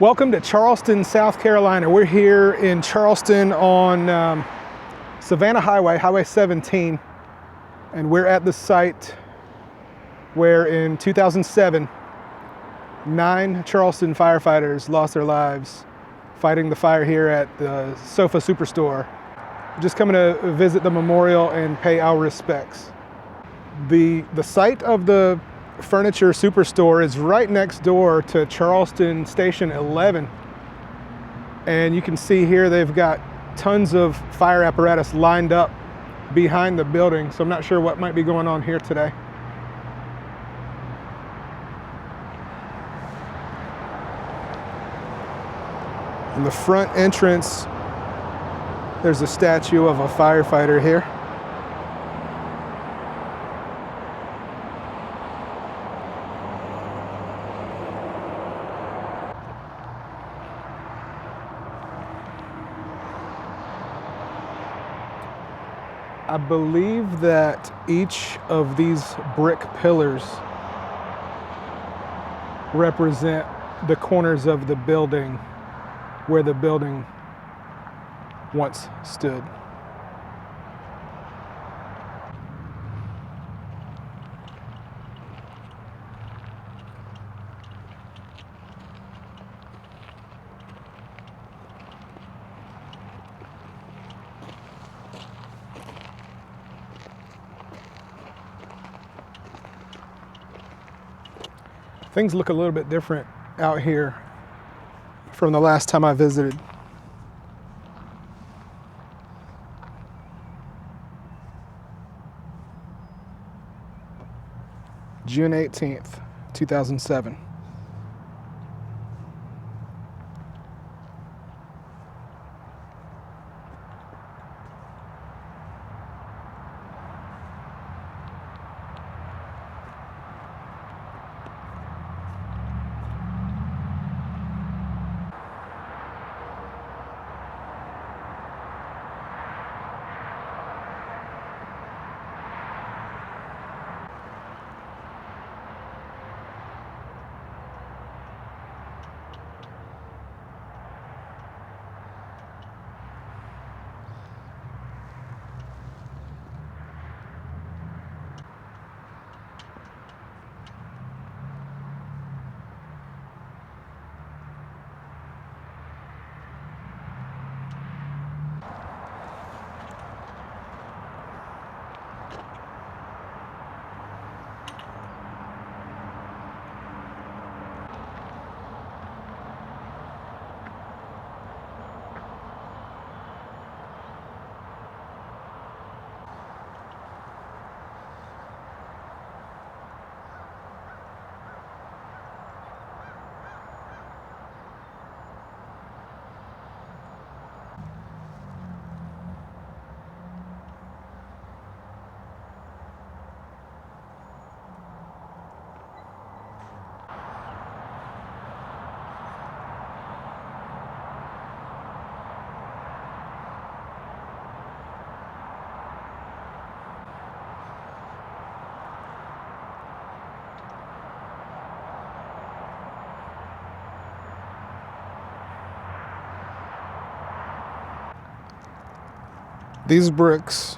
Welcome to Charleston, South Carolina. We're here in Charleston on Savannah Highway, Highway 17, and we're at the site where in 2007, 9 Charleston firefighters lost their lives fighting the fire here at the Sofa Superstore. Just coming to visit the memorial and pay our respects. The site of the furniture superstore is right next door to Charleston Station 11. And you can see here they've got tons of fire apparatus lined up behind the building. So I'm not sure what might be going on here today. In the front entrance, there's a statue of a firefighter here. I believe that each of these brick pillars represent the corners of the building where the building once stood. Things look a little bit different out here from the last time I visited. June 18th, 2007. These bricks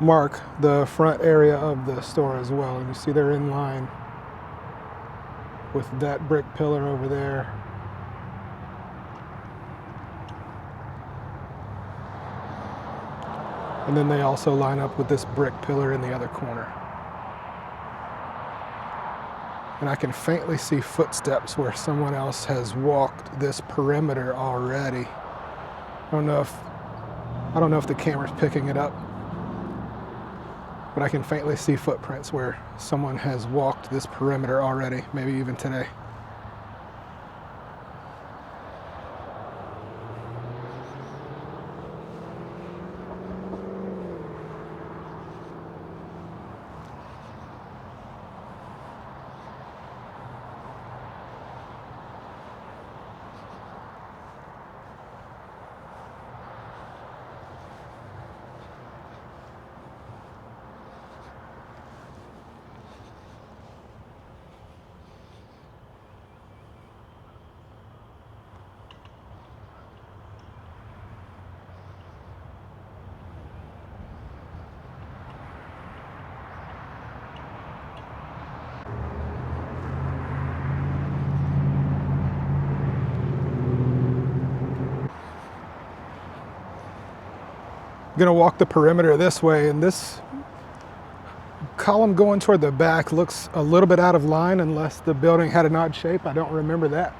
mark the front area of the store as well. And you see they're in line with that brick pillar over there. And then they also line up with this brick pillar in the other corner. And I can faintly see footsteps where someone else has walked this perimeter already. I don't know if the camera's picking it up, but I can faintly see footprints where someone has walked this perimeter already, maybe even today. gonna walk the perimeter this way, and this column going toward the back looks a little bit out of line unless the building had an odd shape. I don't remember that.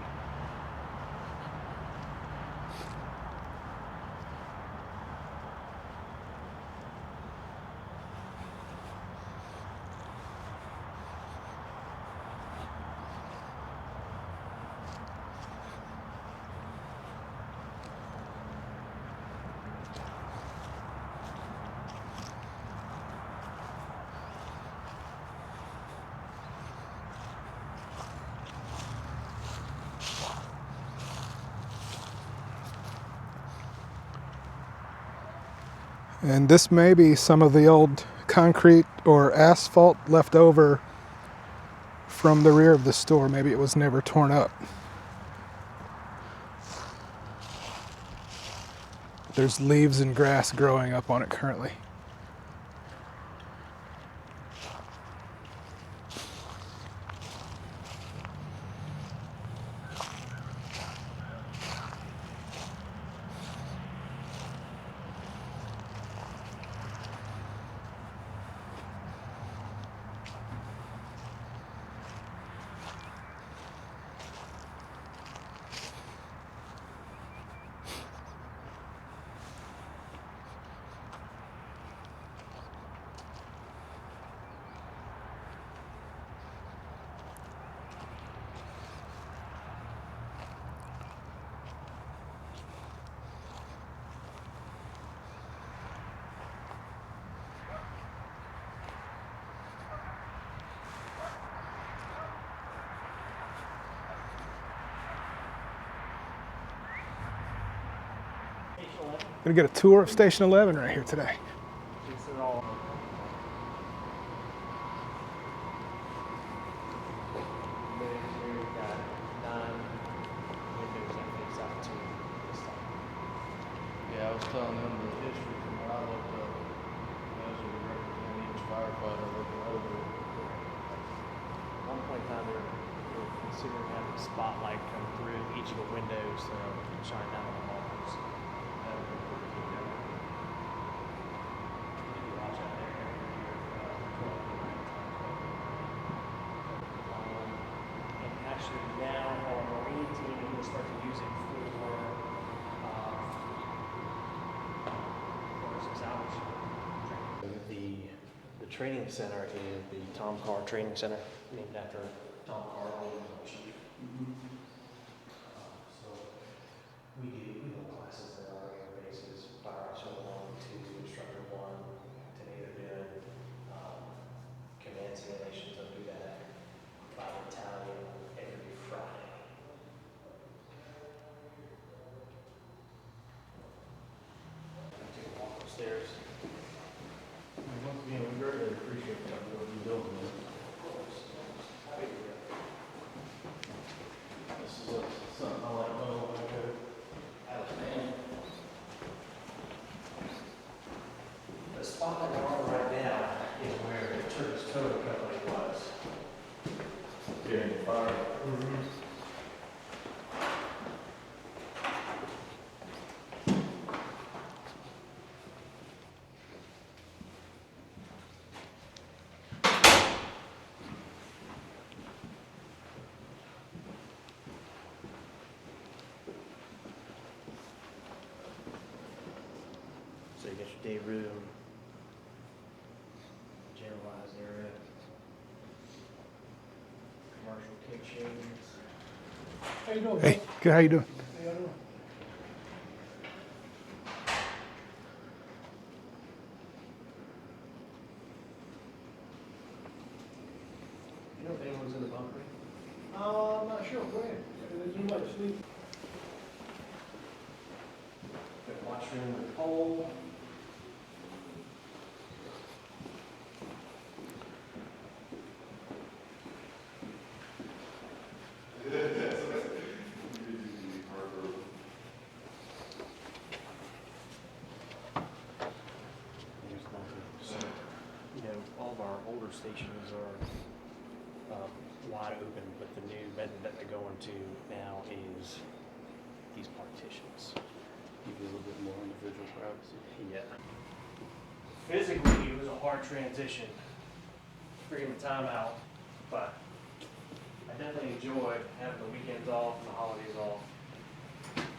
And this may be some of the old concrete or asphalt left over from the rear of the store. Maybe it was never torn up. There's leaves and grass growing up on it currently. Gonna get a tour of Station 11 right here today. Yeah, I was telling them the history from what I looked up as a representing each firefighter looking over it. At one point in time, they were considering having a spotlight come through each of the windows and shine down on the markers. That would be pretty cool. Maybe watch out there every year for 12 to 19. And actually now our Marine team will start to use it for 6 hours. The training center is the Tom Carr Training Center, named after Tom Carr, the chief. So we do classes at our air bases, Fire Officer 1, 2, Instructor 1, today they're doing command simulations. They'll do that by battalion every Friday. Take a walk upstairs. Once again, we greatly appreciate what you're doing. This is something I like to know. The spot that we're on right now is where the Turkish Total Company was. Getting the fire. So you got your day room, generalized area, commercial kitchens. How you doing? Hey, good, how you doing? How you doing? You know if anyone's in the bunker? I'm not sure. Go ahead. Is anybody sleep? Got a washroom with a pole. All of our older stations are wide open, but the new method that they're going to now is these partitions. Give you a little bit more individual privacy. Yeah. physically, it was a hard transition, figuring the time out, but I definitely enjoyed having the weekends off and the holidays off.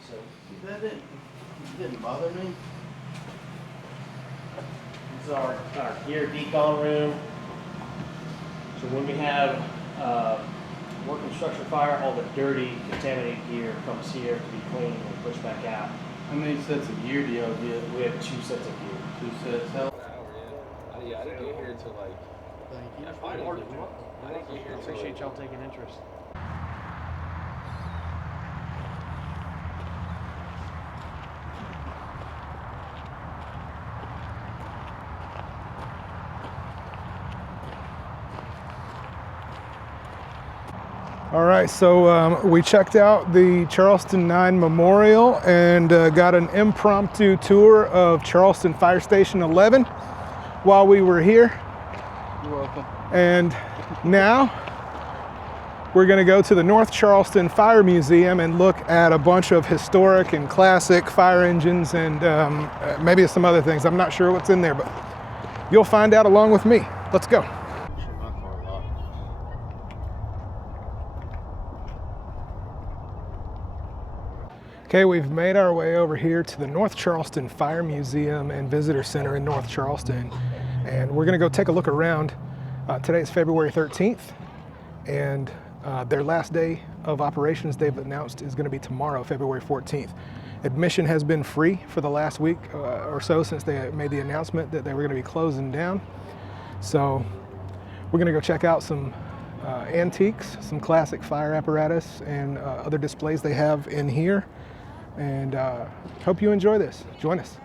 So, That didn't bother me. this is our gear decon room. So when we have working structure fire, all the dirty, contaminated gear comes here to be cleaned and pushed back out. How many sets of gear do y'all get? We have 2 sets of gear. 2 sets. How? I didn't get here until like. Thank you. I didn't get here until Appreciate y'all taking interest. All right, so we checked out the Charleston 9 Memorial and got an impromptu tour of Charleston Fire Station 11 while we were here. You're welcome. And now we're going to go to the North Charleston Fire Museum and look at a bunch of historic and classic fire engines and maybe some other things. I'm not sure what's in there, but you'll find out along with me. Let's go. Okay, we've made our way over here to the North Charleston Fire Museum and Visitor Center in North Charleston, and we're gonna go take a look around. Today is February 13th, and their last day of operations they've announced is gonna be tomorrow, February 14th. Admission has been free for the last week or so since they made the announcement that they were gonna be closing down. So we're gonna go check out some antiques, some classic fire apparatus, and other displays they have in here. And hope you enjoy this. Join us.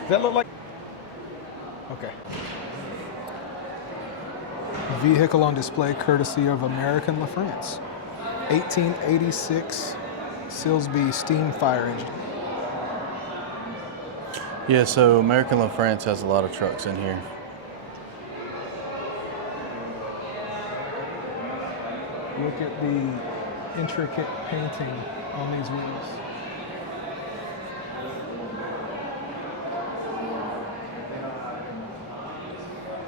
Does that look like? Okay. Vehicle on display courtesy of American La France. 1886 Silsby steam fire engine. Yeah, so American La France has a lot of trucks in here. Look at the intricate painting on these wheels.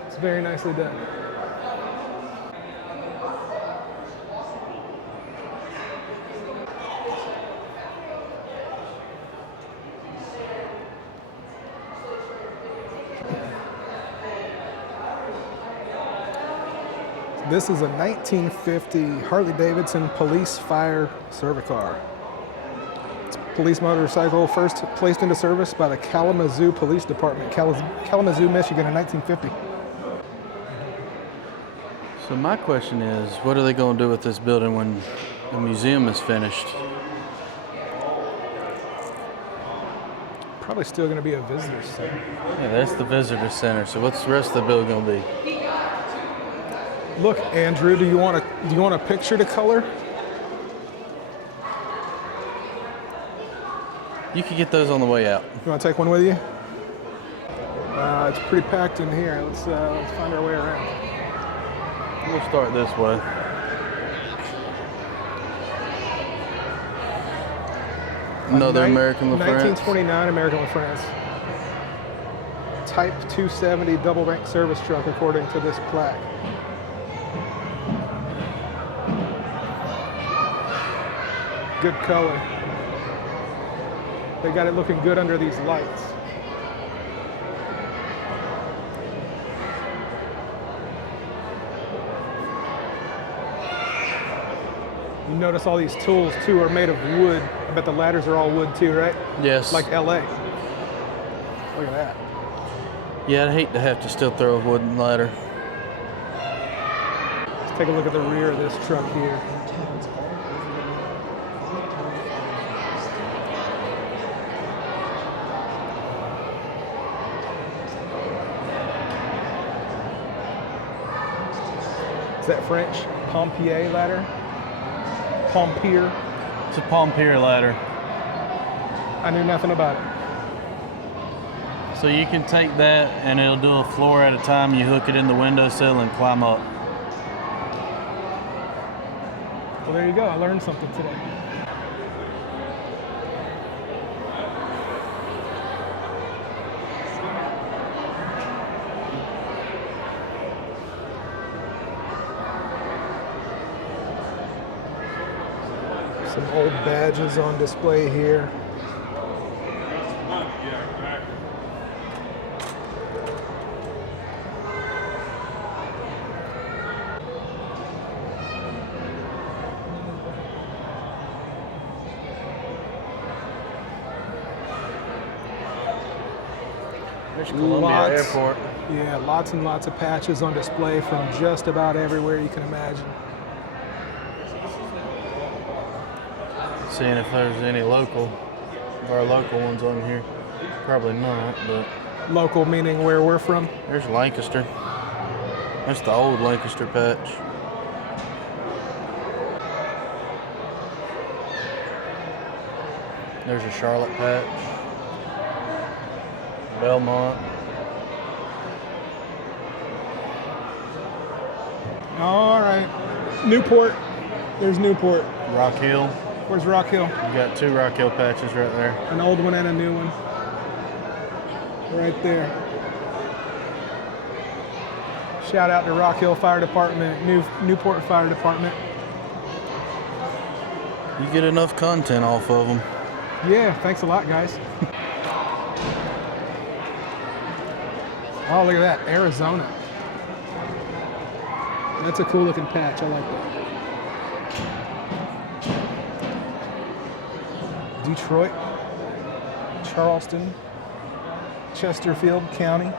It's very nicely done. This is a 1950 Harley-Davidson police fire servicar. It's a police motorcycle first placed into service by the Kalamazoo Police Department, Kalamazoo, Michigan in 1950. So my question is, what are they going to do with this building when the museum is finished? Probably still going to be a visitor center. Yeah, that's the visitor center. So what's the rest of the building going to be? Look, Andrew, do you want a picture to color? You can get those on the way out. You want to take one with you? It's pretty packed in here. Let's find our way around. We'll start this way. Another American La France. 1929 American La France. Type 270 double rank service truck, according to this plaque. Good color. They got it looking good under these lights. You notice all these tools too are made of wood. I bet the ladders are all wood too, right? Yes. Like LA. Look at that. Yeah, I'd hate to have to still throw a wooden ladder. Let's take a look at the rear of this truck here. Is that French? Pompier ladder? Palm Pier. It's a palm pier ladder. I knew nothing about it. So you can take that and it'll do a floor at a time. You hook it in the windowsill and climb up. Well, there you go. I learned something today. Some old badges on display here. There's Columbia Airport. Yeah, lots and lots of patches on display from just about everywhere you can imagine. Seeing if there's any local, of our local ones on here. Probably not, but Local meaning where we're from. there's Lancaster. That's the old Lancaster patch. There's a Charlotte patch. Belmont. All right. Newport. There's Newport. Rock Hill. Where's Rock Hill? You got two Rock Hill patches right there. An old one and a new one. Right there. Shout out to Rock Hill Fire Department, Newport Fire Department. You get enough content off of them. Yeah, thanks a lot, guys. Oh, look at that, Arizona. That's a cool looking patch, I like that. Detroit, Charleston, Chesterfield County.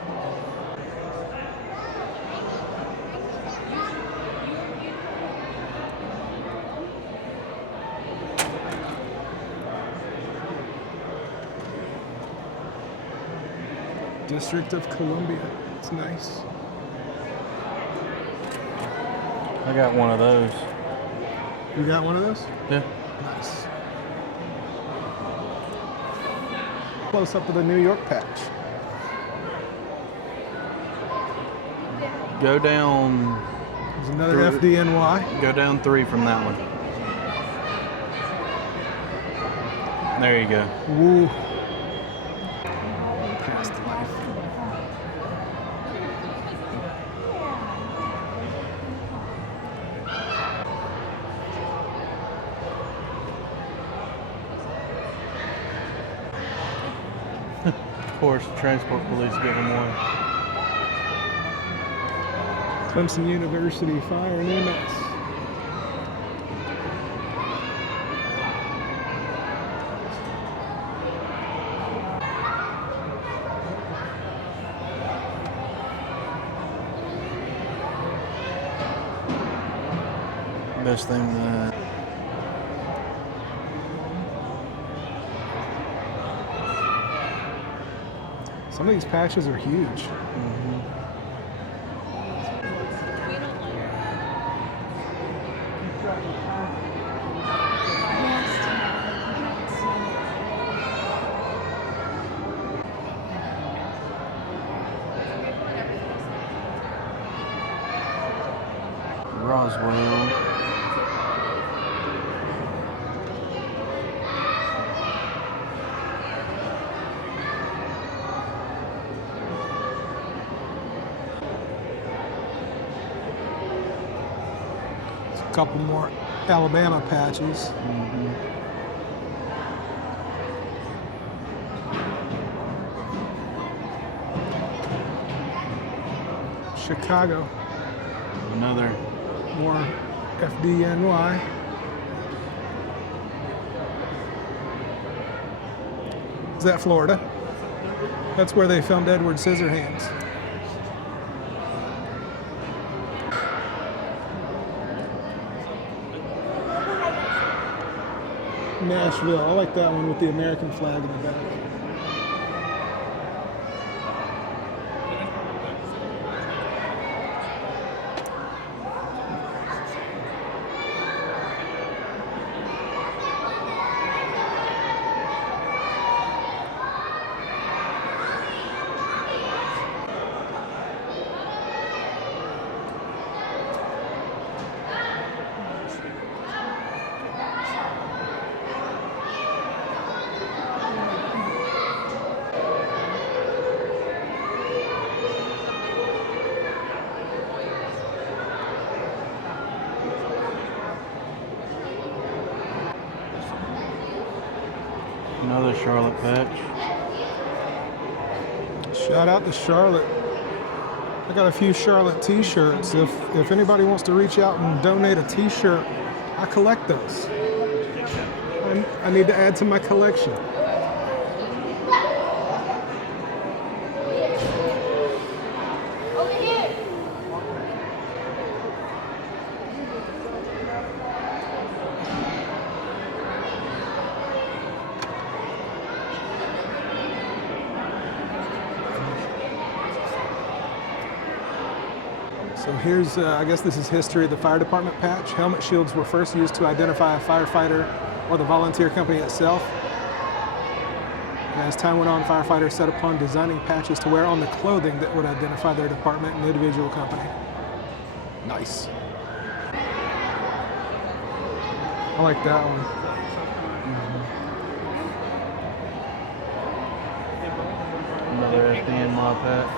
District of Columbia. It's nice. I got one of those. You got one of those? Yeah. Nice. Close up to the New York patch. Go down. There's another FDNY. Go down 3 from that one. There you go. Woo. Past life. Of course, transport police give them one. Clemson University Fire and EMS. Best thing that. Some of these patches are huge. Roswell. A couple more Alabama patches. Chicago. Another. More FDNY. Is that Florida? That's where they filmed Edward Scissorhands. Nashville. I like that one with the American flag in the back. Another Charlotte patch. Shout out to Charlotte. I got a few Charlotte t-shirts. If anybody wants to reach out and donate a t-shirt, I collect those. I need to add to my collection. So here's, I guess this is history of the fire department patch. Helmet shields were first used to identify a firefighter or the volunteer company itself. And as time went on, firefighters set upon designing patches to wear on the clothing that would identify their department and individual company. Nice. I like that one. Another FDN mod patch.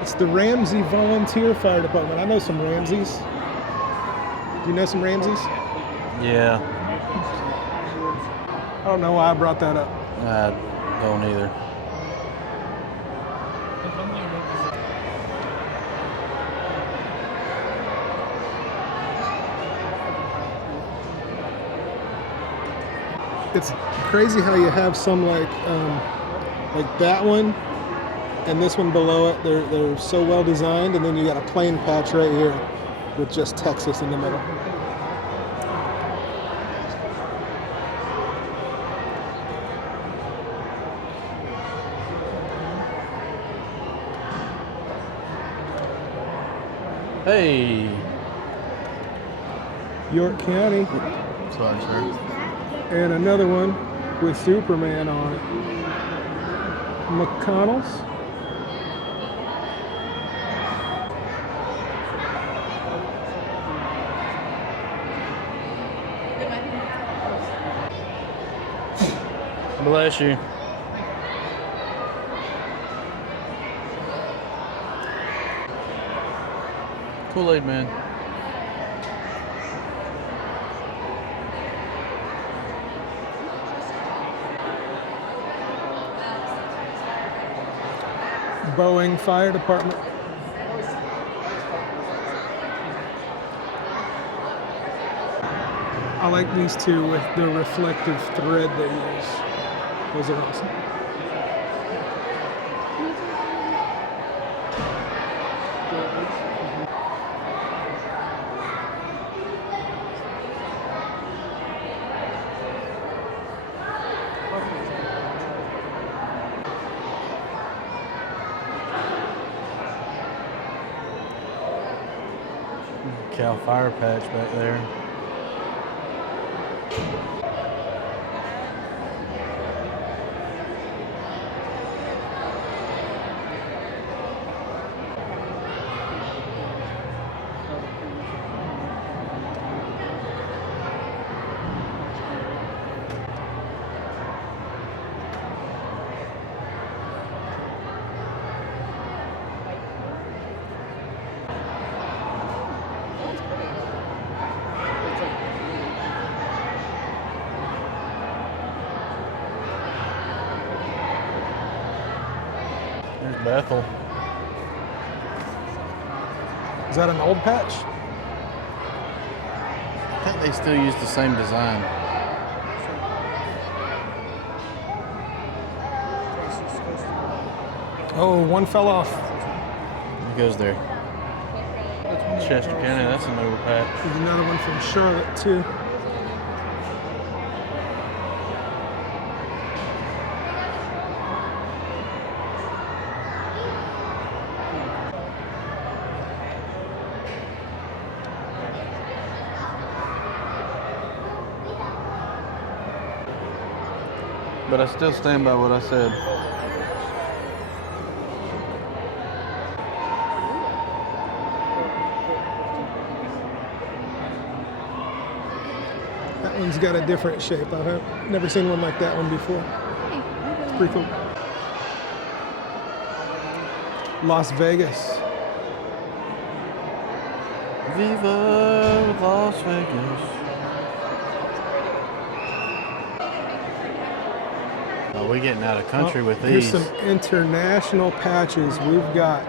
It's the Ramsey Volunteer Fire Department. I know some Ramseys. Do you know some Ramseys? Yeah, I don't know why I brought that up. I don't either. It's crazy how you have some like that one and this one below it. They're so well designed, and then you got a plain patch right here with just Texas in the middle. Hey, York County, sorry, sir. and another one with Superman on it. McConnell's. Bless you. Kool-Aid Man. Boeing Fire Department. I like these two with the reflective thread they use. Those are awesome. Cal Fire patch back there. There's Bethel. Is that an old patch? I think they still use the same design. Oh, one fell off. It goes there. Chester County, that's a newer patch. There's another one from Charlotte too. But I still stand by what I said. That one's got a different shape. I've never seen one like that one before. It's pretty cool. Las Vegas. Viva Las Vegas. Oh, we're getting out of country with these. Here's some international patches. We've got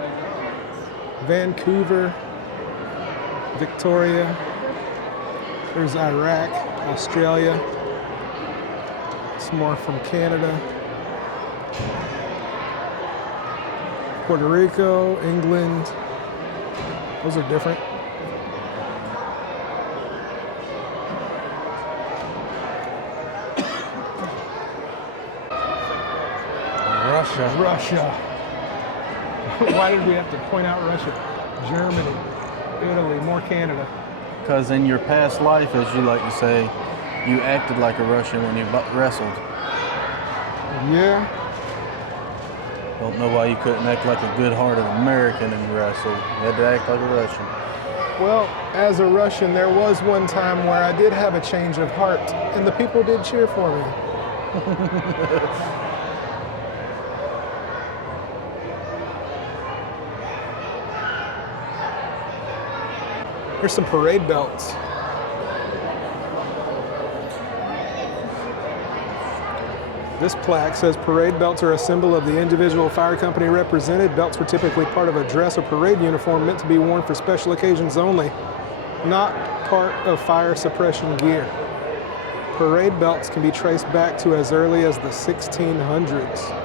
Vancouver, Victoria. There's Iraq, Australia. Some more from Canada. Puerto Rico, England. Those are different. Russia. Why did we have to point out Russia? Germany, Italy, more Canada. Because in your past life, as you like to say, you acted like a Russian when you wrestled. Yeah. Don't know why you couldn't act like a good-hearted American and wrestle. You had to act like a Russian. Well, as a Russian, there was one time where I did have a change of heart, and the people did cheer for me. Here's some parade belts. This plaque says parade belts are a symbol of the individual fire company represented. Belts were typically part of a dress or parade uniform meant to be worn for special occasions only, not part of fire suppression gear. Parade belts can be traced back to as early as the 1600s.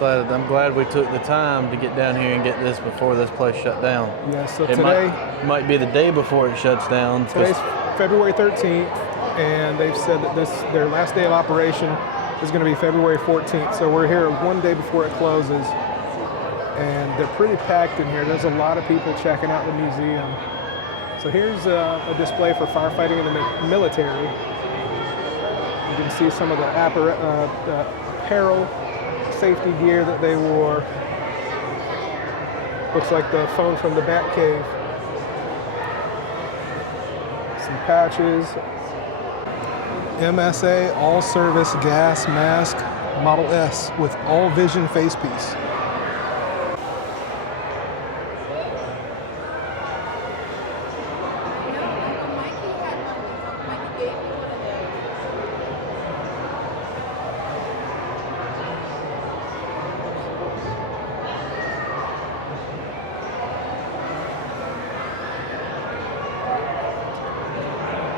I'm glad we took the time to get down here and get this before this place shut down. Yeah, so It today, might be the day before it shuts down. today's February 13th, and they've said that their last day of operation is going to be February 14th. So we're here one day before it closes, and they're pretty packed in here. There's a lot of people checking out the museum. So here's a display for firefighting in the military. You can see some of the apparel, safety gear that they wore. Looks like the phone from the Bat Cave. Some patches. MSA All Service Gas Mask Model S with all vision face piece.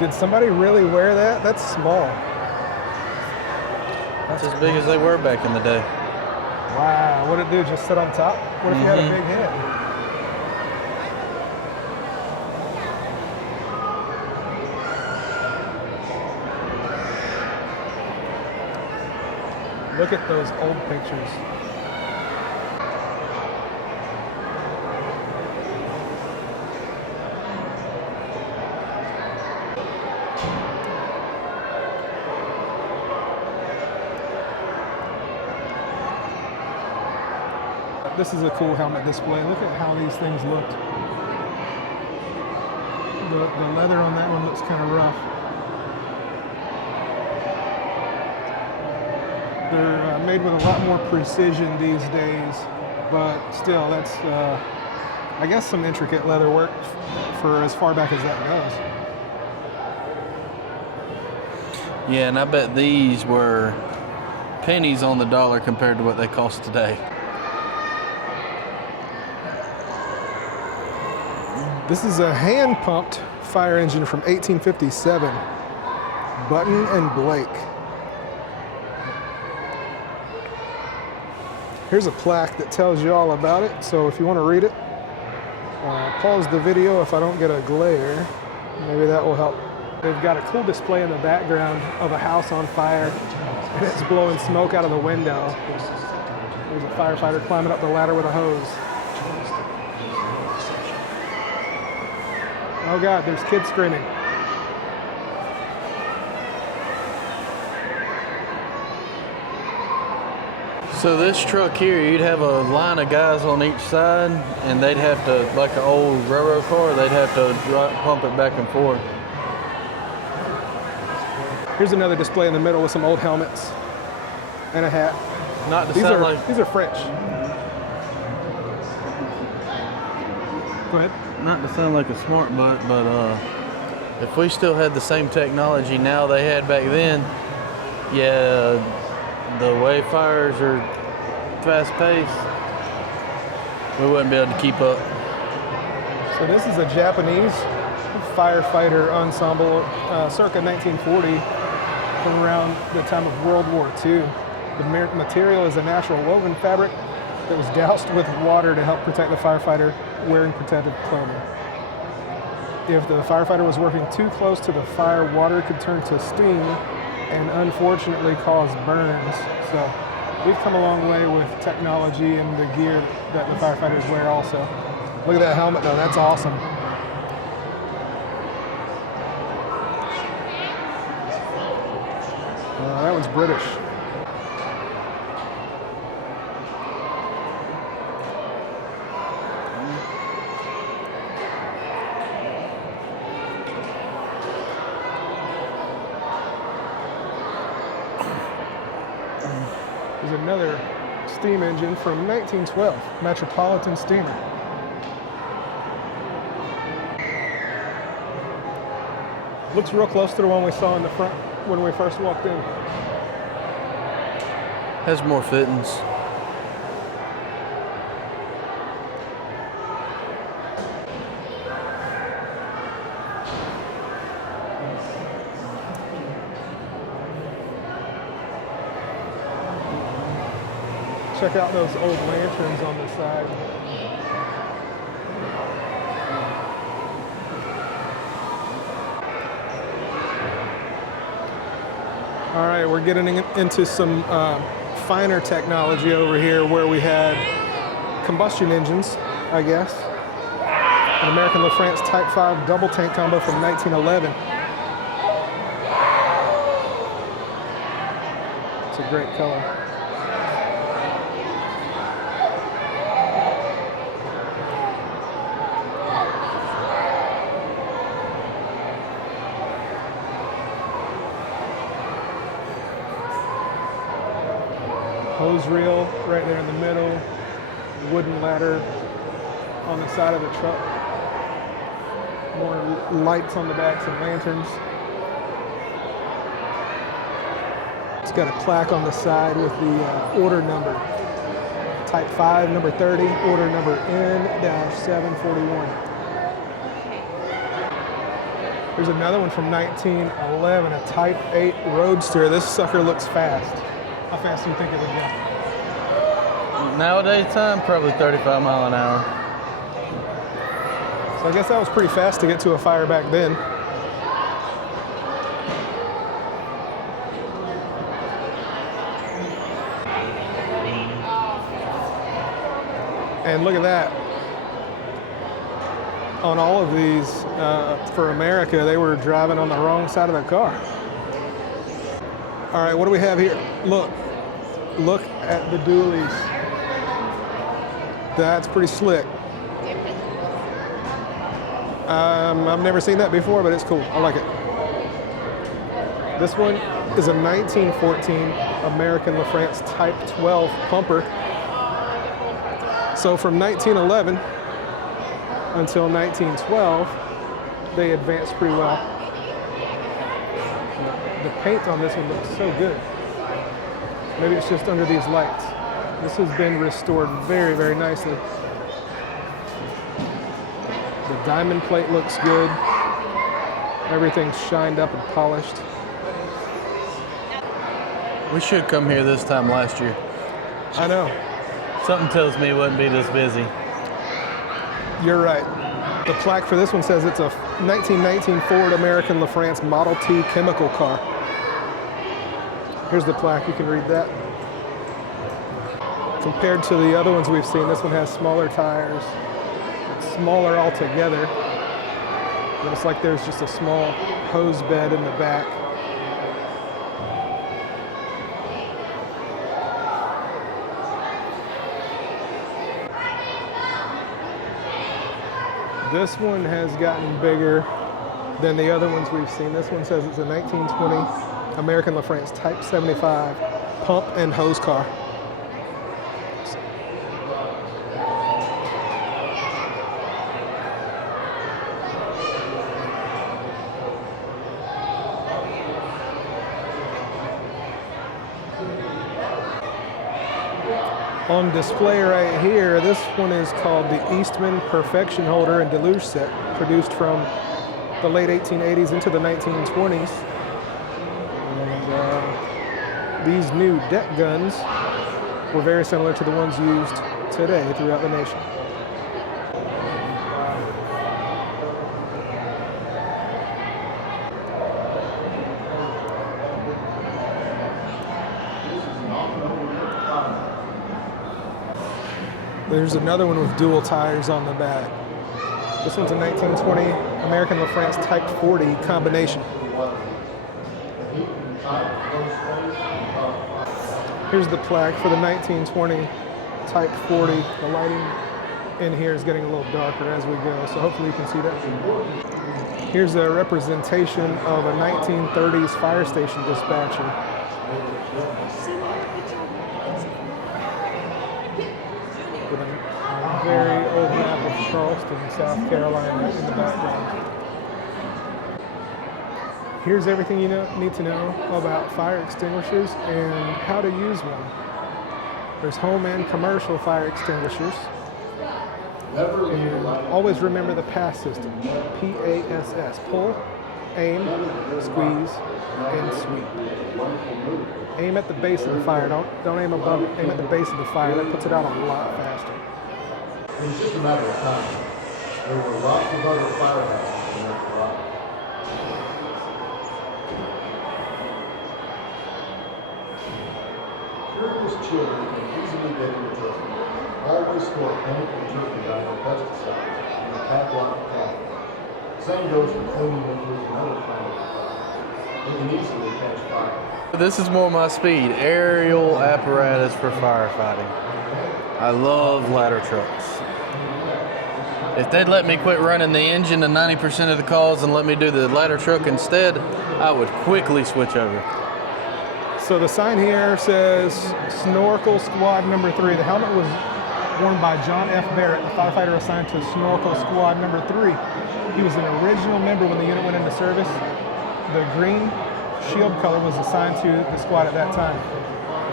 Did somebody really wear that? That's small. That's as big as they were back in the day. Wow, what'd it do? Just sit on top? What if you had a big head? Look at those old pictures. This is a cool helmet display. Look at how these things looked. The leather on that one looks kind of rough. They're made with a lot more precision these days, but still, that's, I guess, some intricate leather work for as far back as that goes. Yeah, and I bet these were pennies on the dollar compared to what they cost today. This is a hand-pumped fire engine from 1857, Button and Blake. Here's a plaque that tells you all about it, so if you want to read it, pause the video if I don't get a glare. Maybe that will help. They've got a cool display in the background of a house on fire, and it's blowing smoke out of the window. There's a firefighter climbing up the ladder with a hose. Oh God, there's kids screaming. So this truck here, you'd have a line of guys on each side, and they'd have to, like an old railroad car, they'd have to pump it back and forth. Here's another display in the middle with some old helmets and a hat. Not to These sound are like these are French. Go ahead. not to sound like a smart butt, but if we still had the same technology now they had back then, yeah, the way fires are fast paced, we wouldn't be able to keep up. So this is a Japanese firefighter ensemble, circa 1940, from around the time of World War II. The material is a natural woven fabric that was doused with water to help protect the firefighter wearing protective clothing. If the firefighter was working too close to the fire, water could turn to steam and unfortunately cause burns. So we've come a long way with technology and the gear that the firefighters wear also. Look at that helmet though, that's awesome. That one's British. There's another steam engine from 1912, Metropolitan steamer. Looks real close to the one we saw in the front when we first walked in. Has more fittings. Check out those old lanterns on the side. All right, we're getting into some finer technology over here where we had combustion engines, I guess. An American LaFrance Type 5 double tank combo from 1911. It's a great color. Hose reel right there in the middle, wooden ladder on the side of the truck, more lights on the backs and lanterns. It's got a plaque on the side with the order number, Type 5, number 30, order number N-741. There's another one from 1911, a Type 8 Roadster. This sucker looks fast. How fast do you think it would go? Nowadays time, probably 35 mile an hour. So I guess that was pretty fast to get to a fire back then. And look at that. On all of these, for America, they were driving on the wrong side of the car. All right, what do we have here? Look at the dualies. That's pretty slick. I've never seen that before, but it's cool. I like it. This one is a 1914 American LaFrance Type 12 pumper. So from 1911 until 1912, they advanced pretty well. The paint on this one looks so good. Maybe it's just under these lights. This has been restored very, very nicely. The diamond plate looks good. Everything's shined up and polished. We should come here this time last year. I know. Something tells me it wouldn't be this busy. You're right. The plaque for this one says it's a 1919 Ford American LaFrance Model T chemical car. Here's the plaque, you can read that. Compared to the other ones we've seen, this one has smaller tires. It's smaller altogether. Looks like there's just a small hose bed in the back. This one has gotten bigger than the other ones we've seen. This one says it's a 1920 American LaFrance Type 75 pump and hose car. On display right here, this one is called the Eastman Perfection Holder and Deluge Set, produced from the late 1880s into the 1920s. And these new deck guns were very similar to the ones used today throughout the nation. There's another one with dual tires on the back. This one's a 1920 American LaFrance Type 40 combination. Here's the plaque for the 1920 Type 40. The lighting in here is getting a little darker as we go, so hopefully you can see that. Here's a representation of a 1930s fire station dispatcher. With a very old map of Charleston, South Carolina in the background. Here's everything you need to know about fire extinguishers and how to use one. There's home and commercial fire extinguishers. And always remember the PASS system, P-A-S-S, pull, aim, squeeze, and sweep. Aim at the base of the fire, don't aim above it, aim at the base of the fire. That puts it out a lot faster. It was just a matter of time. There were lots of other firehouses in North Carolina. Curious children can easily get into trouble. Always store chemical turkey dye or pesticides in a padlock cabinet. Same goes for cleaning windows and other flammable products. They can easily catch fire. This is more my speed, aerial apparatus for firefighting. I love ladder trucks. If they'd let me quit running the engine to 90% of the calls and let me do the ladder truck instead, I would quickly switch over. So the sign here says Snorkel Squad Number 3. The helmet was worn by John F. Barrett, a firefighter assigned to Snorkel Squad Number 3. He was an original member when the unit went into service. The green shield color was assigned to the squad at that time.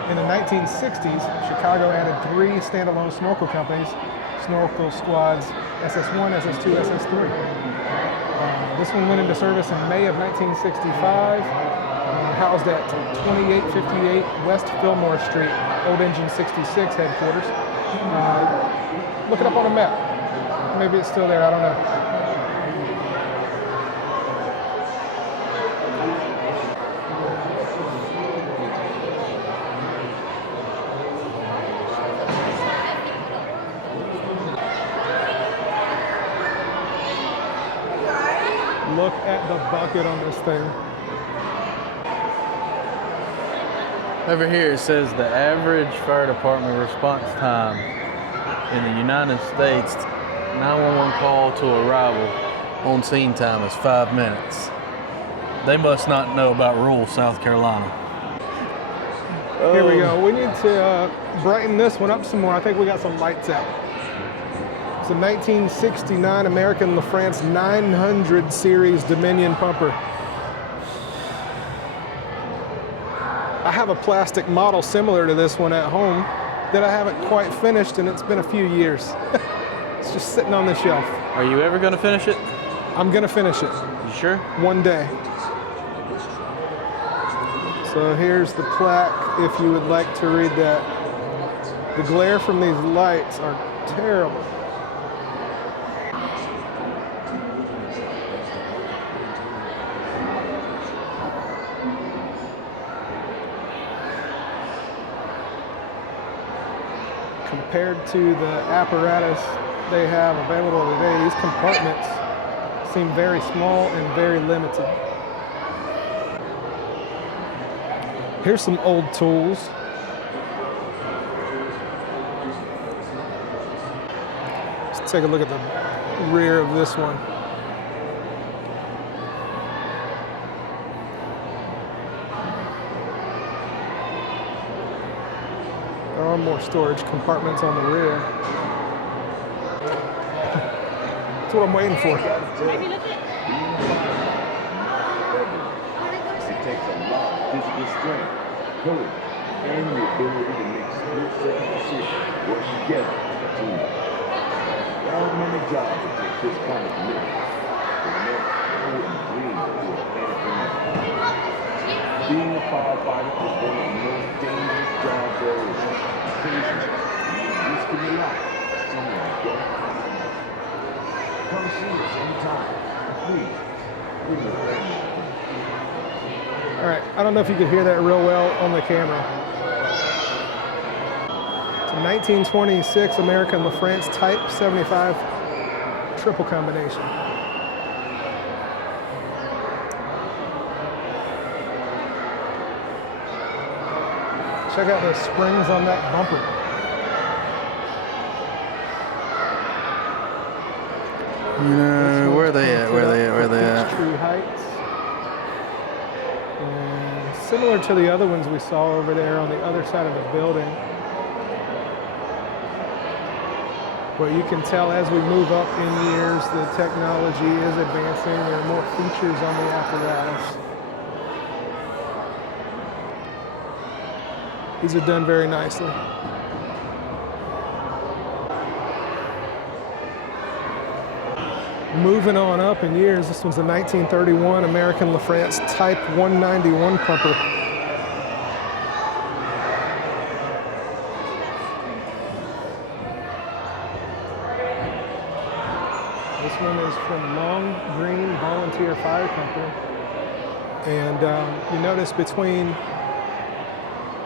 In the 1960s, Chicago added 3 standalone snorkel companies, snorkel squads SS1, SS2, SS3. This one went into service in May of 1965, housed at 2858 West Fillmore Street, Old Engine 66 headquarters. Look it up on a map. Maybe it's still there, I don't know. Look at the bucket on this thing. Over here it says the average fire department response time in the United States 911 call to arrival on scene time is 5 minutes. They must not know about rural South Carolina. Here we go. We need to brighten this one up some more. I think we got some lights out. It's a 1969 American LaFrance 900 series Dominion pumper. I have a plastic model similar to this one at home that I haven't quite finished, and it's been a few years. It's just sitting on the shelf. Are you ever going to finish it? I'm gonna finish it. You sure? One day. So here's the plaque if you would like to read that. The glare from these lights are terrible. Compared to the apparatus they have available today, these compartments seem very small and very limited. Here's some old tools. Let's take a look at the rear of this one. are more storage compartments on the rear. That's what I'm waiting for. It takes a lot of physical strength, courage, and the ability to make split-second decisions work together as a team. There aren't many jobs that take this kind of commitment. But enough important dreams to do anything. Being a firefighter is one of the most dangerous jobs there is. Occasionally, you risk your life for someone you don't know. Come see us anytime. Please, bring your family. All right, I don't know if you could hear that real well on the camera. It's a 1926 American LaFrance Type 75 triple combination. Check out the springs on that bumper. Where are they at? Where are they at? True heights. And similar to the other ones we saw over there on the other side of the building. But you can tell as we move up in years, the technology is advancing. There are more features on the apparatus. These are done very nicely. Moving on up in years, this one's a 1931 American LaFrance Type 191 pumper. This one is from Long Green Volunteer Fire Company. And you notice between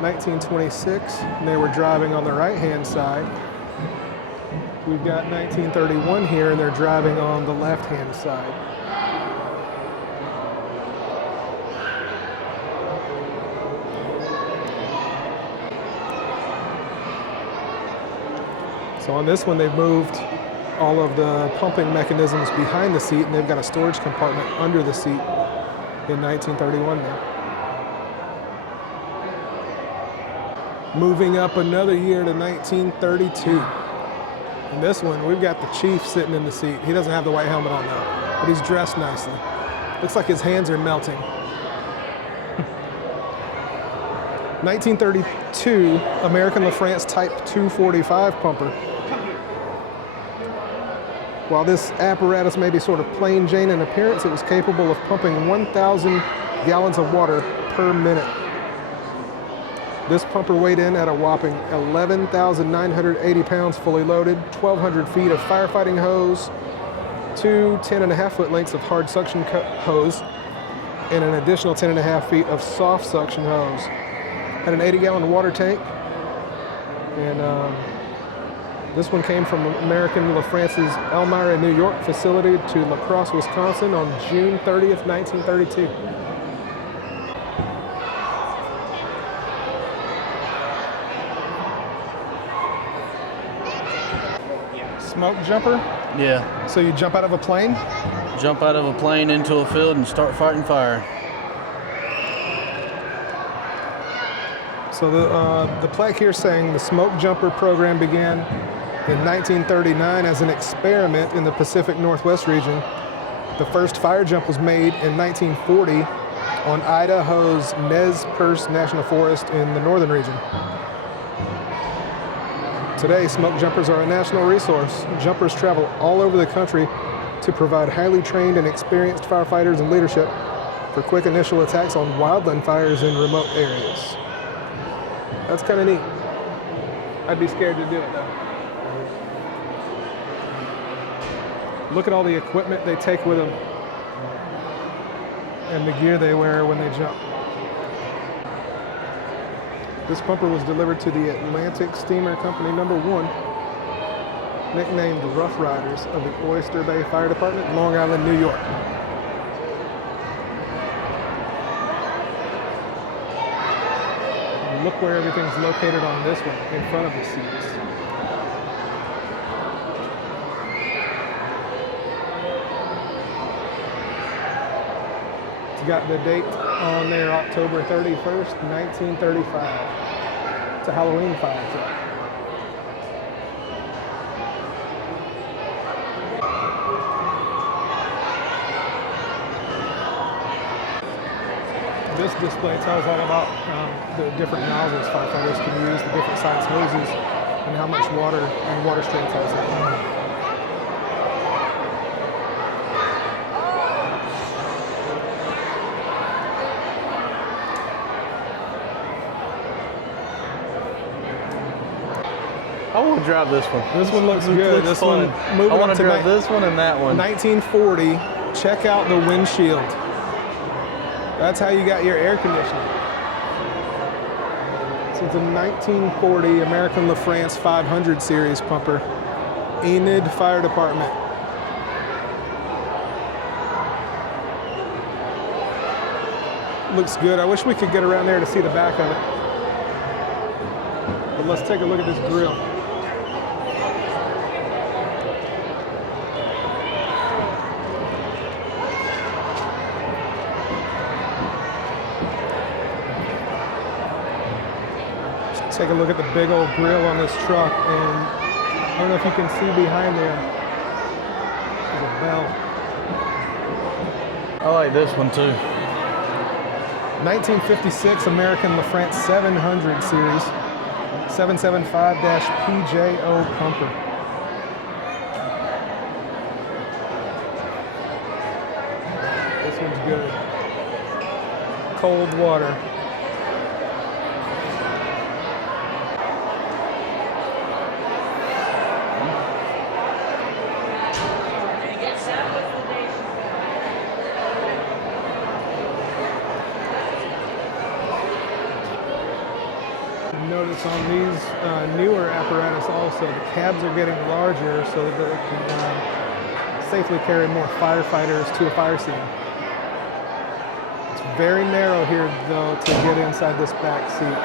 1926, and they were driving on the right-hand side. We've got 1931 here, and they're driving on the left-hand side. So on this one, they've moved all of the pumping mechanisms behind the seat, and they've got a storage compartment under the seat in 1931 there. Moving up another year to 1932. And this one, we've got the chief sitting in the seat. He doesn't have the white helmet on now, but he's dressed nicely. Looks like his hands are melting. 1932 American LaFrance Type 245 pumper. While this apparatus may be sort of plain Jane in appearance, it was capable of pumping 1,000 gallons of water per minute. This pumper weighed in at a whopping 11,980 pounds fully loaded, 1,200 feet of firefighting hose, two 10.5-foot lengths of hard suction hose, and an additional 10.5 feet of soft suction hose. Had an 80-gallon water tank, and this one came from American LaFrance's Elmira, New York facility to La Crosse, Wisconsin on June 30th, 1932. Smoke jumper? Yeah. So you jump out of a plane? Jump out of a plane into a field and start fighting fire. So the plaque here saying the smoke jumper program began in 1939 as an experiment in the Pacific Northwest region. The first fire jump was made in 1940 on Idaho's Nez Perce National Forest in the northern region. Today, smoke jumpers are a national resource. Jumpers travel all over the country to provide highly trained and experienced firefighters and leadership for quick initial attacks on wildland fires in remote areas. That's kind of neat. I'd be scared to do it though. Look at all the equipment they take with them and the gear they wear when they jump. This pumper was delivered to the Atlantic Steamer Company No. 1, nicknamed the Rough Riders of the Oyster Bay Fire Department in Long Island, New York. And look where everything's located on this one, in front of the seats. It's got the date on there, October 31st, 1935. It's a Halloween fire truck. this display tells all about the different nozzles firefighters can use, the different size hoses, and how much water and water strength has that. I want to drive this one. This one looks good. This fun. one, moving I want on to to drive this one and that one. 1940. Check out the windshield. That's how you got your air conditioning. So it's a 1940 American LaFrance 500 series pumper. Enid Fire Department. Looks good. I wish we could get around there to see the back of it. But let's take a look at this grill. Take a look at the big old grill on this truck, and I don't know if you can see behind there, there's a bell. I like this one too. 1956 American LaFrance 700 series, 775-PJO pumper. This one's good. Cold water. Notice on these newer apparatus also, the cabs are getting larger so that they can safely carry more firefighters to a fire scene. It's very narrow here though to get inside this back seat.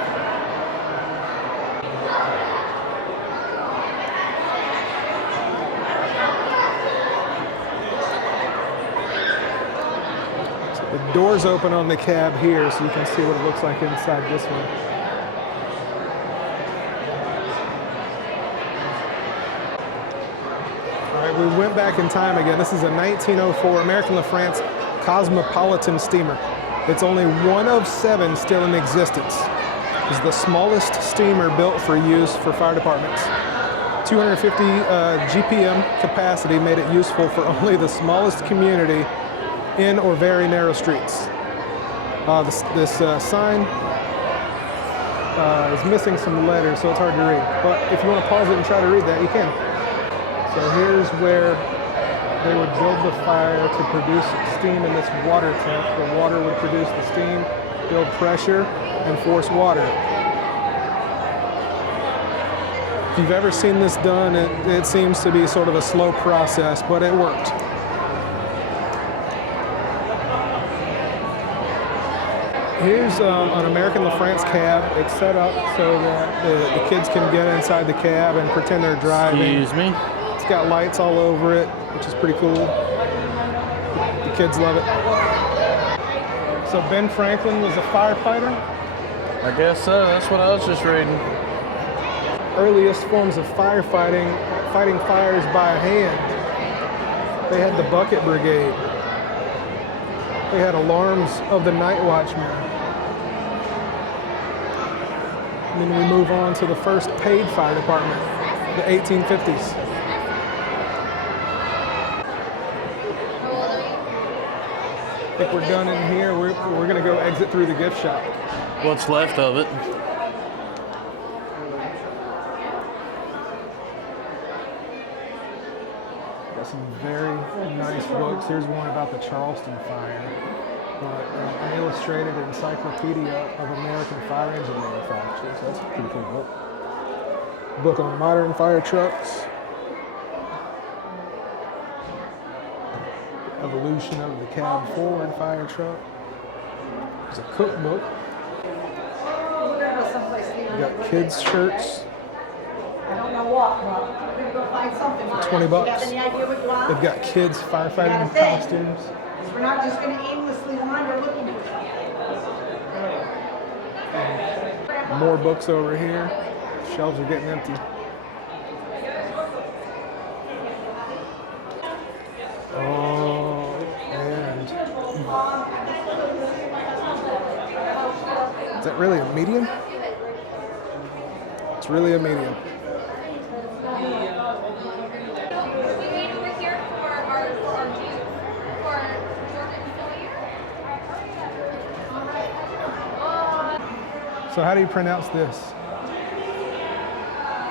So the doors open on the cab here so you can see what it looks like inside this one. We went back in time again. This is a 1904 American LaFrance Cosmopolitan steamer. It's only one of 7 still in existence. It's the smallest steamer built for use for fire departments. 250 GPM capacity made it useful for only the smallest community in or very narrow streets. This sign is missing some letters, so it's hard to read. But if you want to pause it and try to read that, you can. So here's where they would build the fire to produce steam in this water tank. The water would produce the steam, build pressure, and force water. If you've ever seen this done, it seems to be sort of a slow process, but it worked. Here's an American LaFrance cab. It's set up so that the kids can get inside the cab and pretend they're driving. Excuse me. It's got lights all over it, which is pretty cool. The kids love it. So Ben Franklin was a firefighter. I guess so. That's what I was just reading. Earliest forms of firefighting, fighting fires by hand. They had the bucket brigade. They had alarms of the night watchman. And then we move on to the first paid fire department, the 1850s. I think we're done in here. We're going to go exit through the gift shop. What's left of it? Got some very nice books. Here's one about the Charleston Fire. An illustrated encyclopedia of American fire engine manufacturers. That's a pretty cool book. Book on modern fire trucks. Evolution of the cab forward fire truck. There's a cookbook. You got kids' shirts. I don't know what, but we're going to go find something. For $20. Do you have any idea what you want? They've got kids' firefighting You gotta think. costumes. We're not just going to aimlessly wander looking for something. More books over here. Shelves are getting empty. Oh, and that really a medium? It's really a medium. So how do you pronounce this?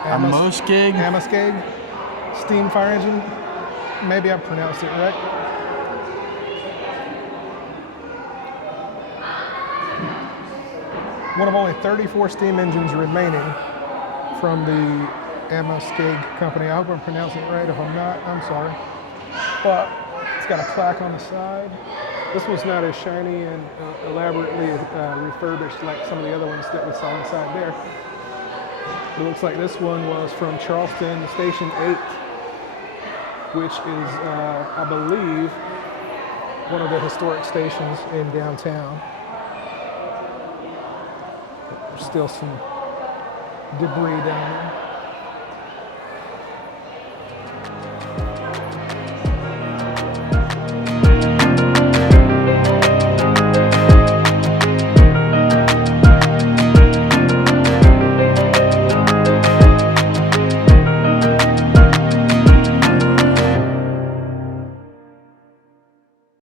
A Muskeg? Muskeg steam fire engine. Maybe I pronounced it right. One of only 34 steam engines remaining from the Muskeg company. I hope I'm pronouncing it right. If I'm not, I'm sorry. But it's got a plaque on the side. This one's not as shiny and elaborately refurbished like some of the other ones that we saw inside there. It looks like this one was from Charleston Station 8, which is, I believe, one of the historic stations in downtown. There's still some debris down there.